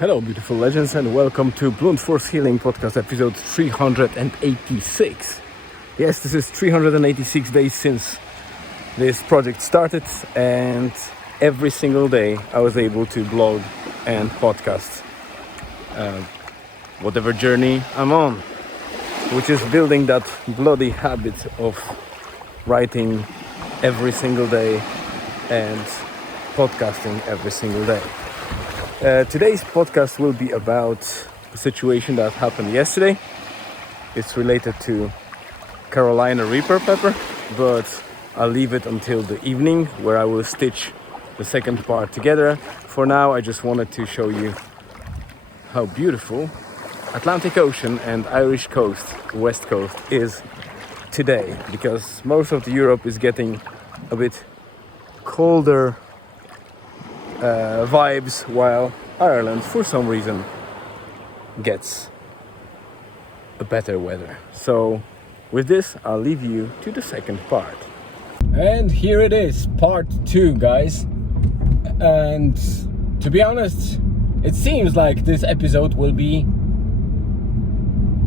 Hello, beautiful legends, and welcome to Blunt Force Healing Podcast, episode 386. Yes, this is 386 days since this project started, and every single day I was able to blog and podcast whatever journey I'm on, which is building that bloody habit of writing every single day and podcasting every single day. Today's podcast will be about a situation that happened yesterday. It's related to Carolina Reaper pepper, but I'll leave it until the evening where I will stitch the second part together. For now, I just wanted to show you how beautiful Atlantic Ocean and Irish coast, West Coast, is today, because most of Europe is getting a bit colder vibes, while Ireland, for some reason, gets a better weather. So with this, I'll leave you to the second part. And here it is, part 2, guys. And to be honest, it seems like this episode will be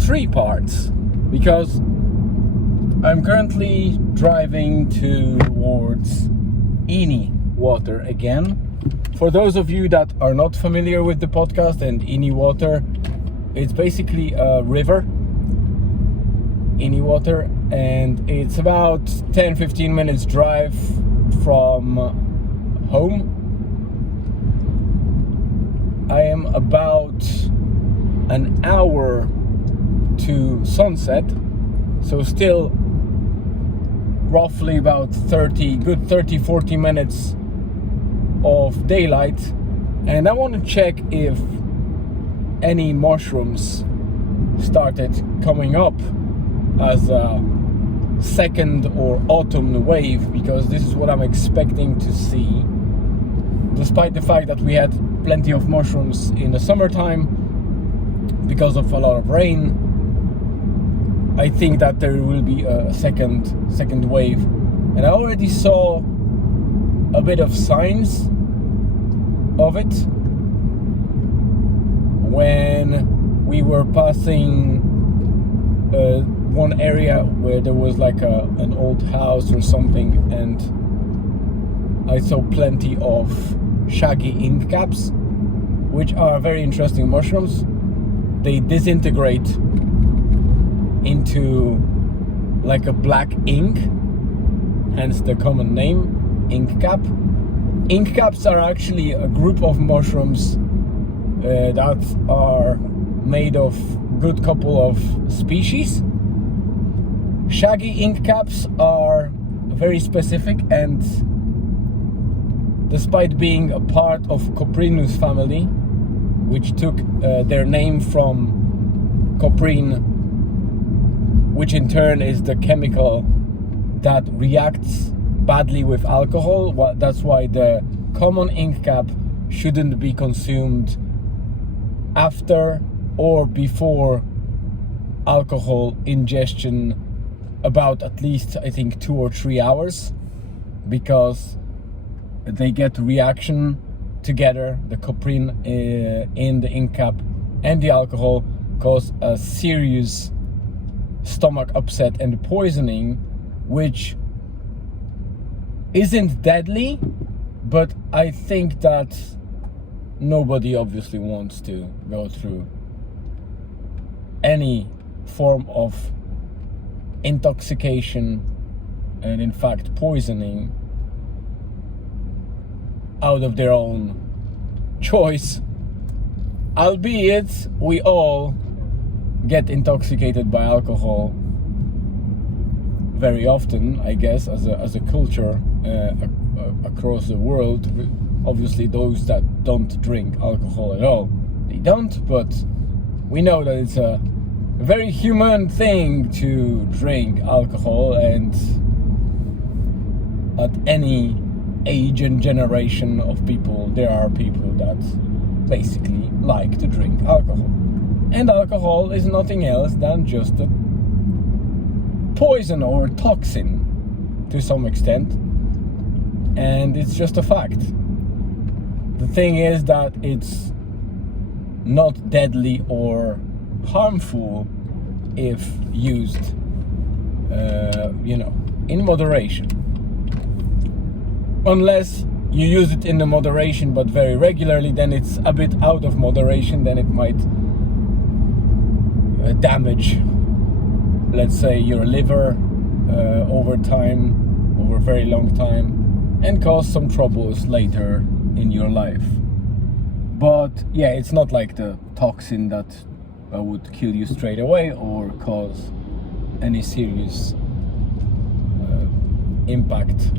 3 parts, because I'm currently driving towards Eni water again. For those of you that are not familiar with the podcast and Eni water, it's basically a river, Eni water, and it's about 10-15 minutes drive from home. I am about an hour to sunset, so still roughly about 30-40 minutes of daylight, and I want to check if any mushrooms started coming up as a second or autumn wave, because this is what I'm expecting to see, despite the fact that we had plenty of mushrooms in the summertime because of a lot of rain. I think that there will be a second wave, and I already saw a bit of signs of it when we were passing one area where there was like an old house or something, and I saw plenty of shaggy ink caps, which are very interesting mushrooms. They disintegrate into like a black ink, hence the common name, ink cap. Ink caps are actually a group of mushrooms that are made of good couple of species. Shaggy ink caps are very specific, and despite being a part of Coprinus family, which took their name from coprin, which in turn is the chemical that reacts badly with alcohol. That's why the common ink cap shouldn't be consumed after or before alcohol ingestion, about at least I think 2 or 3 hours, because they get reaction together. The coprin in the ink cap and the alcohol cause a serious stomach upset and poisoning, which isn't deadly, but I think that nobody obviously wants to go through any form of intoxication and in fact poisoning out of their own choice, albeit we all get intoxicated by alcohol very often, I guess, as a culture across the world. Obviously those that don't drink alcohol at all, they don't, but we know that it's a very human thing to drink alcohol, and at any age and generation of people, there are people that basically like to drink alcohol. And alcohol is nothing else than just a poison or toxin to some extent, and it's just a fact. The thing is that it's not deadly or harmful if used, in moderation. Unless you use it in the moderation but very regularly, then it's a bit out of moderation, then it might damage, let's say, your liver over time, over a very long time, and cause some troubles later in your life. But yeah, it's not like the toxin that would kill you straight away or cause any serious impact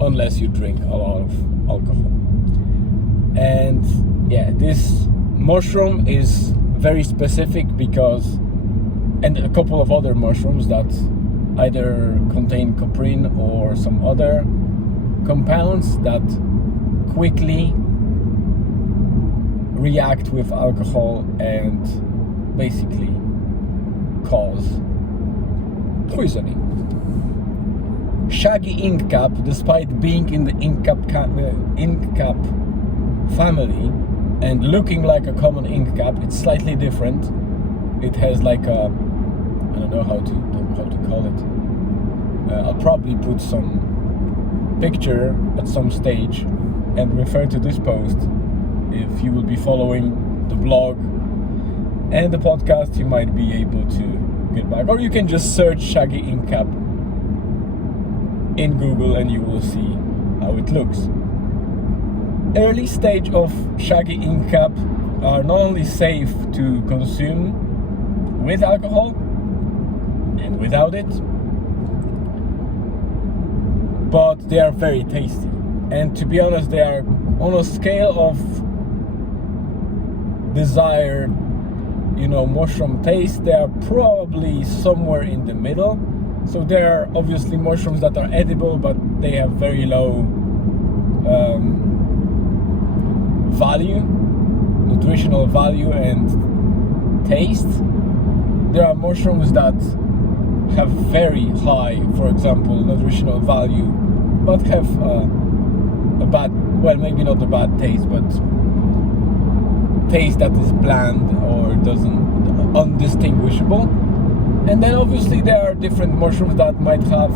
unless you drink a lot of alcohol. And yeah, this mushroom is very specific because, and a couple of other mushrooms that either contain coprin or some other compounds that quickly react with alcohol and basically cause poisoning. Shaggy inkcap, despite being in the inkcap family and looking like a common inkcap, it's slightly different. It has like a, I don't know how to call it. I'll probably put some picture at some stage and refer to this post. If you will be following the blog and the podcast, you might be able to get back, or you can just search shaggy inkcap in Google and you will see how it looks. Early stage of shaggy inkcap are not only safe to consume with alcohol and without it, but they are very tasty. And to be honest, they are on a scale of desired, mushroom taste, they are probably somewhere in the middle. So there are obviously mushrooms that are edible, but they have very low value, nutritional value and taste. There are mushrooms that have very high, for example, nutritional value, but have a bad, well, maybe not a bad taste, but taste that is bland or doesn't undistinguishable. And then obviously there are different mushrooms that might have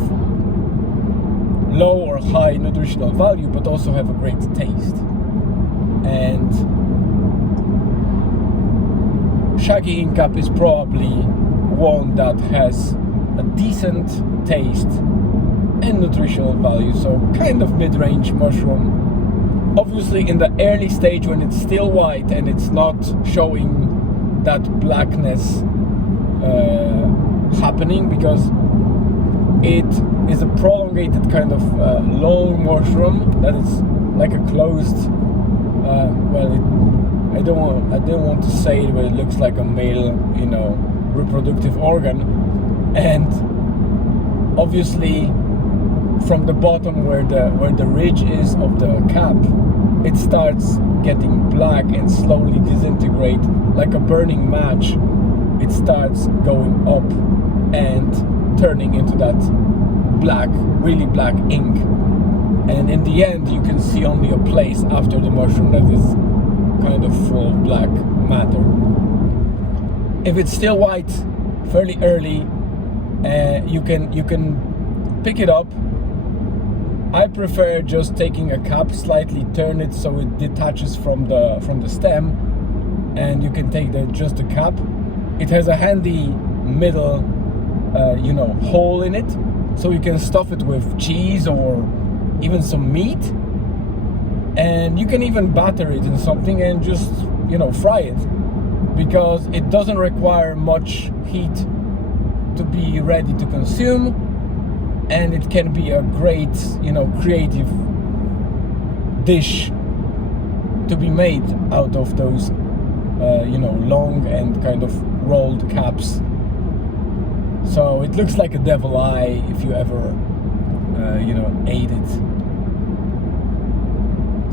low or high nutritional value but also have a great taste. And shaggy inkcap is probably one that has a decent taste and nutritional value, so kind of mid-range mushroom. Obviously in the early stage when it's still white and it's not showing that blackness happening, because it is a prolongated kind of long mushroom that is like a closed I don't want to say it, but it looks like a male reproductive organ. And obviously from the bottom where the ridge is of the cap, it starts getting black and slowly disintegrate like a burning match. It starts going up and turning into that black, really black ink. And in the end, you can see only a place after the mushroom that is kind of full of black matter. If it's still white, fairly early, you can pick it up. I prefer just taking a cap, slightly turn it so it detaches from the stem, and you can take just the cap. It has a handy middle, hole in it, so you can stuff it with cheese or even some meat, and you can even batter it in something and just fry it, because it doesn't require much heat to be ready to consume, and it can be a great creative dish to be made out of those long and kind of rolled caps. So it looks like a devil eye if you ever ate it.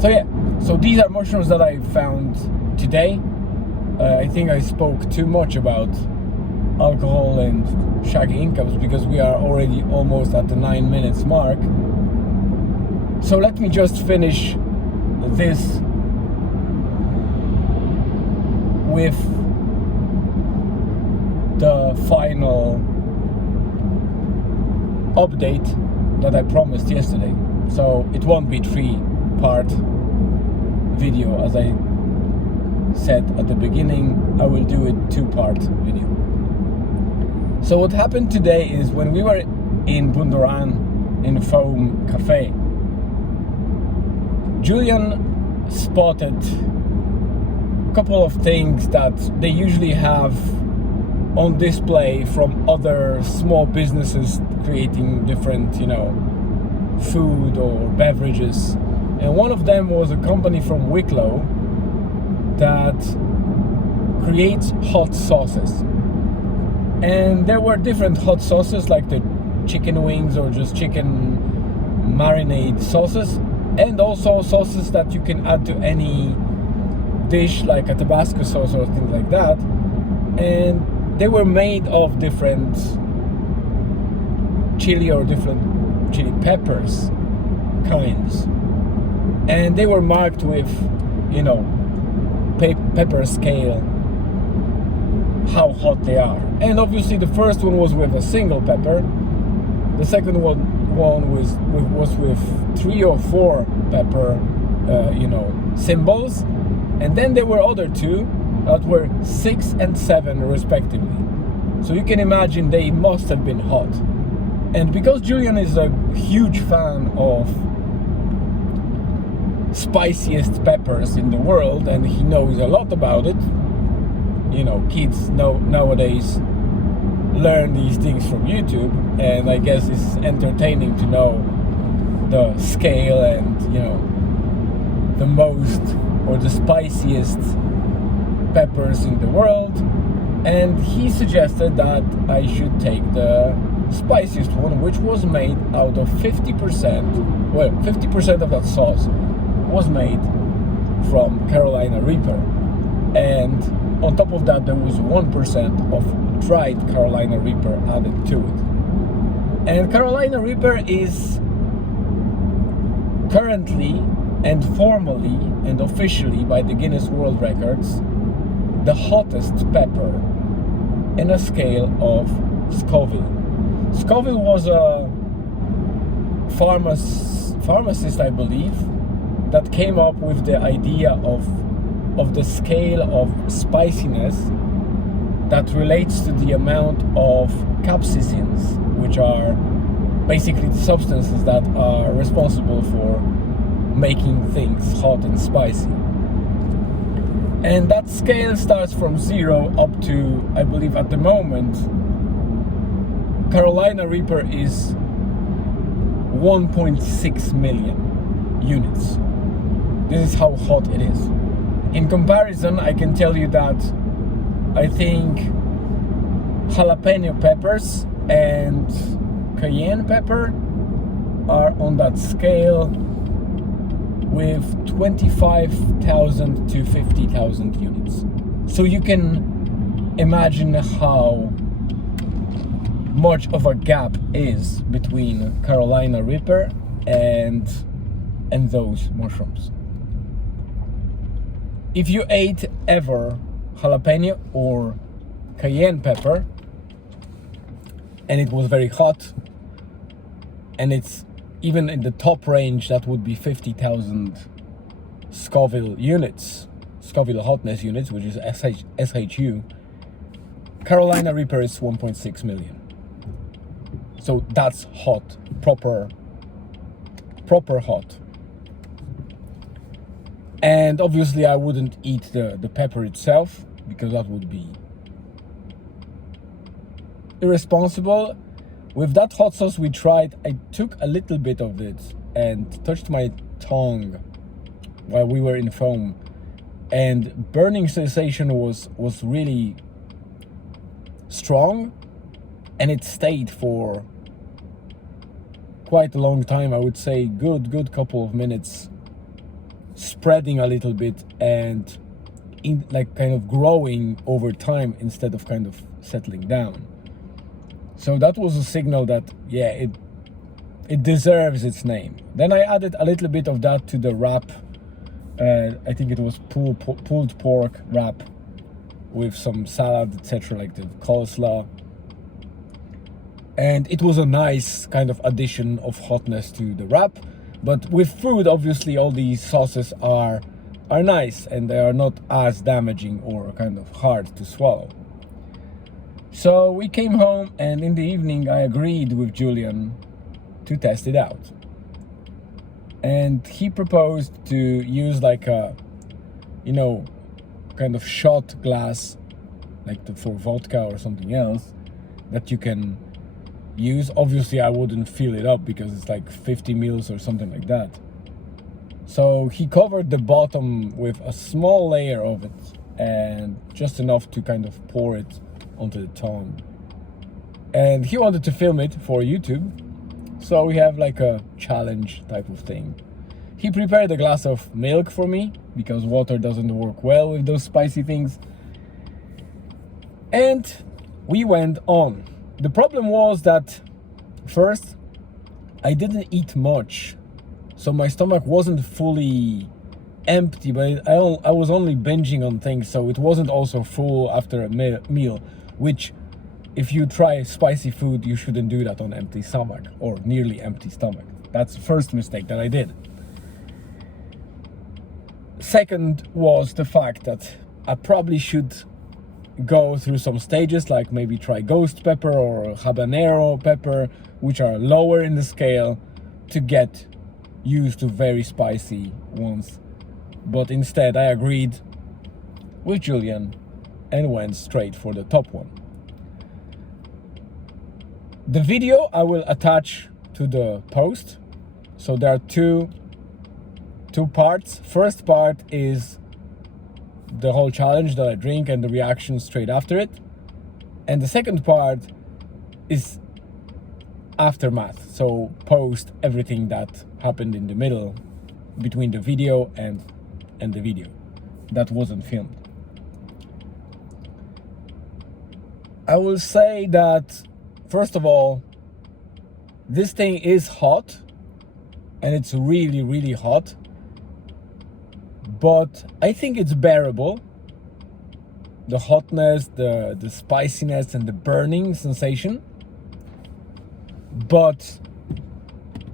So yeah, so these are mushrooms that I found today. I think I spoke too much about alcohol and shaggy incaps because we are already almost at the 9 minutes mark. So let me just finish this with the final update that I promised yesterday. So it won't be 3-part video as I said at the beginning. I will do it 2-part video. So what happened today is when we were in Bundoran in Foam Cafe, Julian spotted a couple of things that they usually have on display from other small businesses creating different, food or beverages. And one of them was a company from Wicklow that creates hot sauces. And there were different hot sauces like the chicken wings or just chicken marinade sauces, and also sauces that you can add to any dish like a Tabasco sauce or things like that. And they were made of different chili or different chili peppers kinds, and they were marked with pepper scale, how hot they are. And obviously the first one was with a single pepper, the second one was with 3 or 4 pepper symbols, and then there were other 2 that were 6 and 7 respectively. So you can imagine they must have been hot. And because Julian is a huge fan of spiciest peppers in the world, and he knows a lot about it, kids nowadays learn these things from YouTube, and I guess it's entertaining to know the scale and the most or the spiciest peppers in the world. And he suggested that I should take the spiciest one, which was made out of 50%. Well, 50% of that sauce was made from Carolina Reaper, and on top of that there was 1% of dried Carolina Reaper added to it. And Carolina Reaper is currently and formally and officially by the Guinness World Records the hottest pepper in a scale of Scoville. Scoville was a pharmacist, I believe, that came up with the idea of the scale of spiciness that relates to the amount of capsaicins, which are basically the substances that are responsible for making things hot and spicy. And that scale starts from 0 up to, I believe at the moment, Carolina Reaper is 1.6 million units. This is how hot it is. In comparison, I can tell you that I think jalapeno peppers and cayenne pepper are on that scale with 25,000 to 50,000 units. So you can imagine how much of a gap is between Carolina Reaper and those mushrooms. If you ate ever jalapeno or cayenne pepper and it was very hot, and it's even in the top range, that would be 50,000 Scoville units, Scoville hotness units, which is SHU. Carolina Reaper is 1.6 million. So that's hot, proper hot. And obviously I wouldn't eat the pepper itself, because that would be irresponsible. With that hot sauce we tried, I took a little bit of it and touched my tongue while we were in foam, and burning sensation was really strong, and it stayed for quite a long time. I would say good couple of minutes, spreading a little bit and kind of growing over time instead of kind of settling down. So that was a signal that it deserves its name. Then I added a little bit of that to the wrap. I think it was pulled pork wrap with some salad, etc., like the coleslaw. And it was a nice kind of addition of hotness to the wrap. But with food, obviously, all these sauces are nice, and they are not as damaging or kind of hard to swallow. So we came home, and in the evening I agreed with Julian to test it out. And he proposed to use like a, kind of shot glass, like for vodka or something else, that you can use. Obviously I wouldn't fill it up because it's like 50 mils or something like that. So he covered the bottom with a small layer of it, and just enough to kind of pour it onto the tongue. And he wanted to film it for YouTube, so we have like a challenge type of thing. He prepared a glass of milk for me because water doesn't work well with those spicy things. And we went on. The problem was that first I didn't eat much, so my stomach wasn't fully empty, but I was only binging on things, so it wasn't also full after a meal, which if you try spicy food, you shouldn't do that on empty stomach or nearly empty stomach. That's the first mistake that I did. Second was the fact that I probably should go through some stages, like maybe try ghost pepper or habanero pepper, which are lower in the scale, to get used to very spicy ones. But instead I agreed with Julian and went straight for the top one. The video I will attach to the post. So there are two parts. First part is the whole challenge that I drink and the reaction straight after it. And the second part is aftermath. So post everything that happened in the middle between the video and the video that wasn't filmed. I will say that, first of all, this thing is hot, and it's really, really hot, but I think it's bearable. The hotness, the spiciness, and the burning sensation. But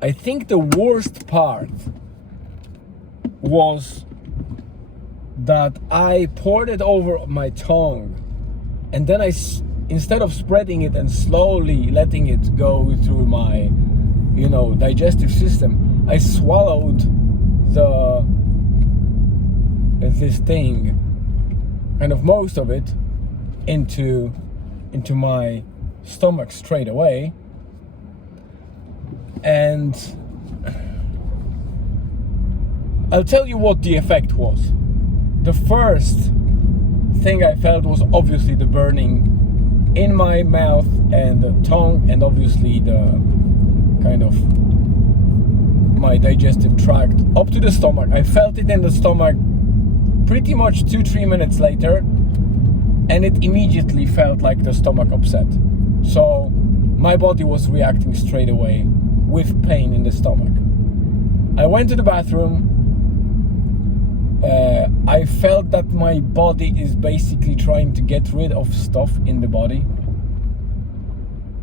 I think the worst part was that I poured it over my tongue, and then instead of spreading it and slowly letting it go through my, digestive system, I swallowed this thing, kind of most of it, into my stomach straight away. And I'll tell you what the effect was. The first thing I felt was obviously the burning in my mouth and the tongue, and obviously the kind of my digestive tract up to the stomach. I felt it in the stomach pretty much 2-3 minutes later, and it immediately felt like the stomach upset. So my body was reacting straight away with pain in the stomach. I went to the bathroom. I felt that my body is basically trying to get rid of stuff in the body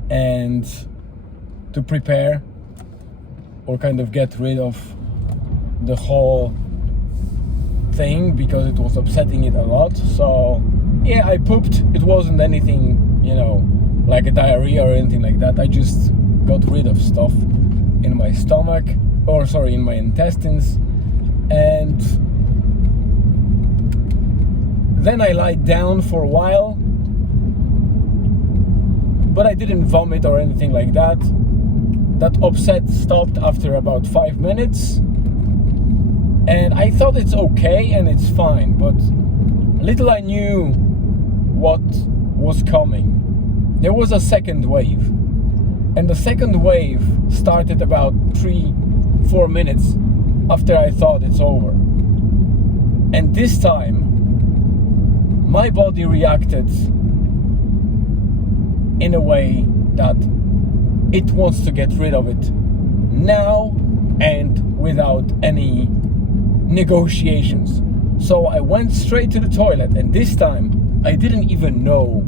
and to prepare or kind of get rid of the whole thing because it was upsetting it a lot. So yeah, I pooped. It wasn't anything, like a diarrhea or anything like that. I just got rid of stuff in my stomach, in my intestines, and then I lied down for a while, but I didn't vomit or anything like that. That upset stopped after about 5 minutes, and I thought it's okay and it's fine, but little I knew what was coming. There was a second wave, and the second wave started about 3-4 minutes after I thought it's over. And this time my body reacted in a way that it wants to get rid of it now and without any negotiations. So I went straight to the toilet, and this time I didn't even know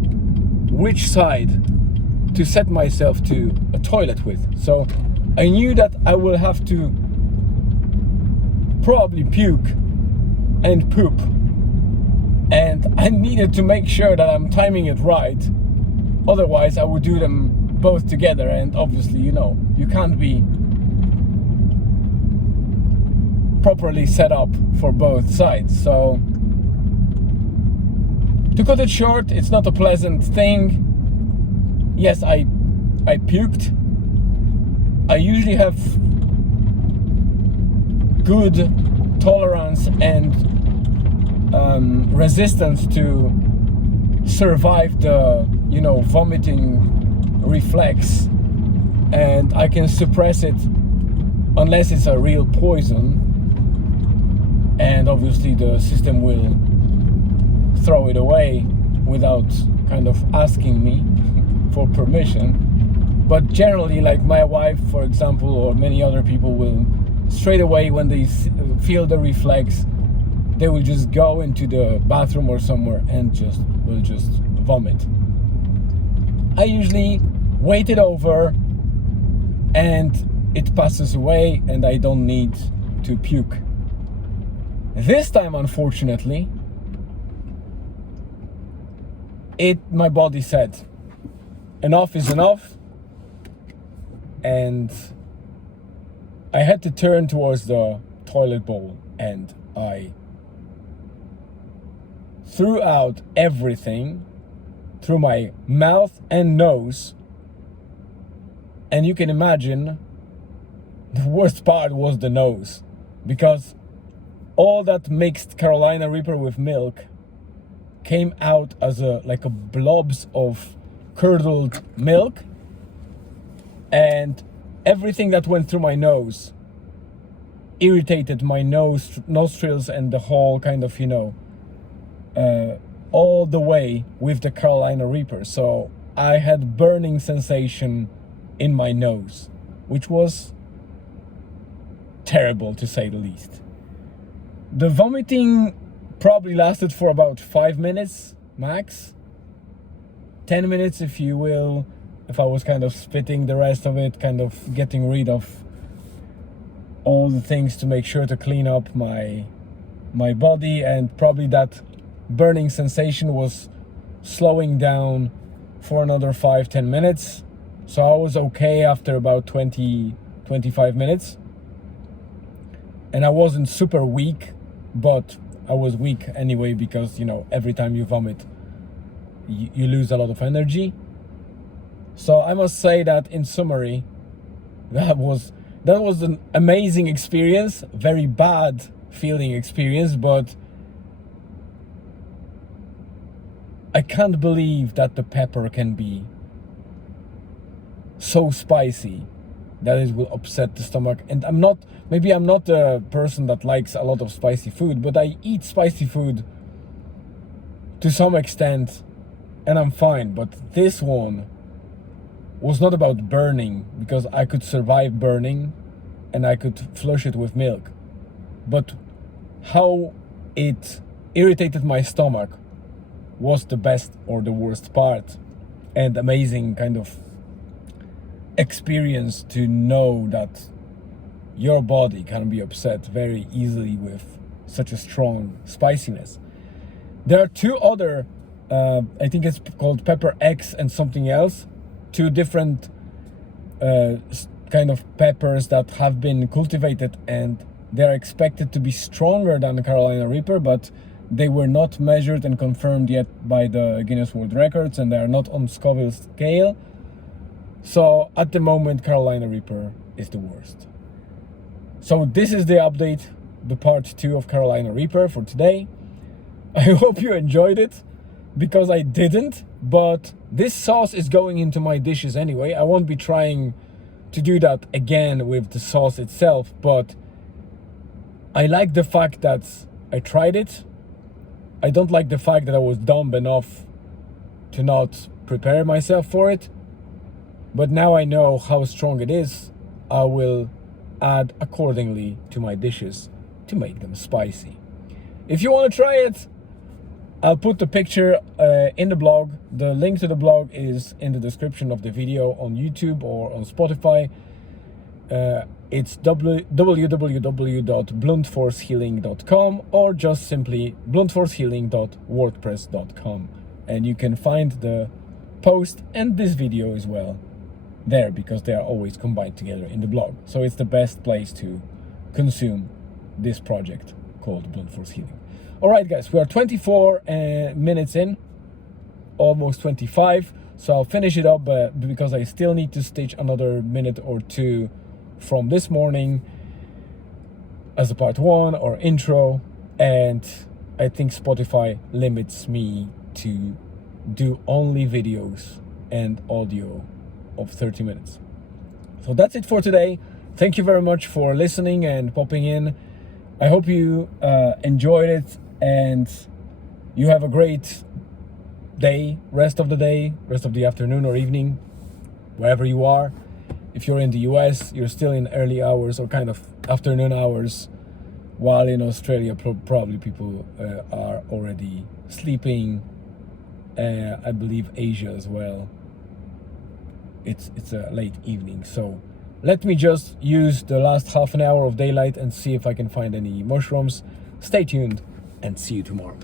which side to set myself to a toilet with. So I knew that I will have to probably puke and poop, and I needed to make sure that I'm timing it right. Otherwise I would do them both together, and obviously, you know, you can't be properly set up for both sides. So to cut it short, it's not a pleasant thing. Yes, I puked. I usually have good tolerance and resistance to survive the, you know, vomiting reflex, and I can suppress it unless it's a real poison, and obviously the system will throw it away without kind of asking me for permission. But generally, like my wife, for example, or many other people, will straight away, when they feel the reflex, they will just go into the bathroom or somewhere and will just vomit. I usually wait it over and it passes away and I don't need to puke. This time, unfortunately, my body said enough is enough, and I had to turn towards the toilet bowl and I threw out everything through my mouth and nose. And you can imagine the worst part was the nose, because all that mixed Carolina Reaper with milk came out as like a blobs of curdled milk, and everything that went through my nose irritated my nostrils and the whole kind of, you know, all the way with the Carolina Reaper. So I had burning sensation in my nose, which was terrible to say the least. The vomiting probably lasted for about 5 minutes max, 10 minutes if you will, if I was kind of spitting the rest of it, kind of getting rid of all the things to make sure to clean up my body, and probably that burning sensation was slowing down for another 5-10 minutes. So I was okay after about 20-25 minutes, and I wasn't super weak, but I was weak anyway, because, you know, every time you vomit you lose a lot of energy. So I must say that in summary, that was an amazing experience, very bad feeling experience, but I can't believe that the pepper can be so spicy that it will upset the stomach. And I'm not a person that likes a lot of spicy food, but I eat spicy food to some extent and I'm fine. But this one was not about burning, because I could survive burning and I could flush it with milk. But how it irritated my stomach was the best or the worst part, and amazing kind of experience to know that your body can be upset very easily with such a strong spiciness. There are two other, I think it's called Pepper X and something else, two different kind of peppers that have been cultivated, and they're expected to be stronger than the Carolina Reaper, but they were not measured and confirmed yet by the Guinness World Records, and they are not on Scoville scale. So at the moment, Carolina Reaper is the worst. So this is the update, the part 2 of Carolina Reaper for today. I hope you enjoyed it, because I didn't, but this sauce is going into my dishes anyway. I won't be trying to do that again with the sauce itself, but I like the fact that I tried it. I don't like the fact that I was dumb enough to not prepare myself for it. But now I know how strong it is, I will add accordingly to my dishes to make them spicy. If you want to try it, I'll put the picture in the blog. The link to the blog is in the description of the video on YouTube or on Spotify. It's www.bluntforcehealing.com or just simply bluntforcehealing.wordpress.com, and you can find the post and this video as well there, because they are always combined together in the blog. So it's the best place to consume this project called Blunt Force Healing. All right, guys, we are 24 minutes in, almost 25. So I'll finish it up because I still need to stitch another minute or two from this morning as a part 1 or intro. And I think Spotify limits me to do only videos and audio of 30 minutes. So that's it for today. Thank you very much for listening and popping in. I hope you enjoyed it, and you have a great day, rest of the afternoon or evening, wherever you are. If you're in the US, you're still in early hours or kind of afternoon hours, while in Australia probably people are already sleeping. I believe Asia as well. It's a late evening, so let me just use the last half an hour of daylight and see if I can find any mushrooms. Stay tuned and see you tomorrow.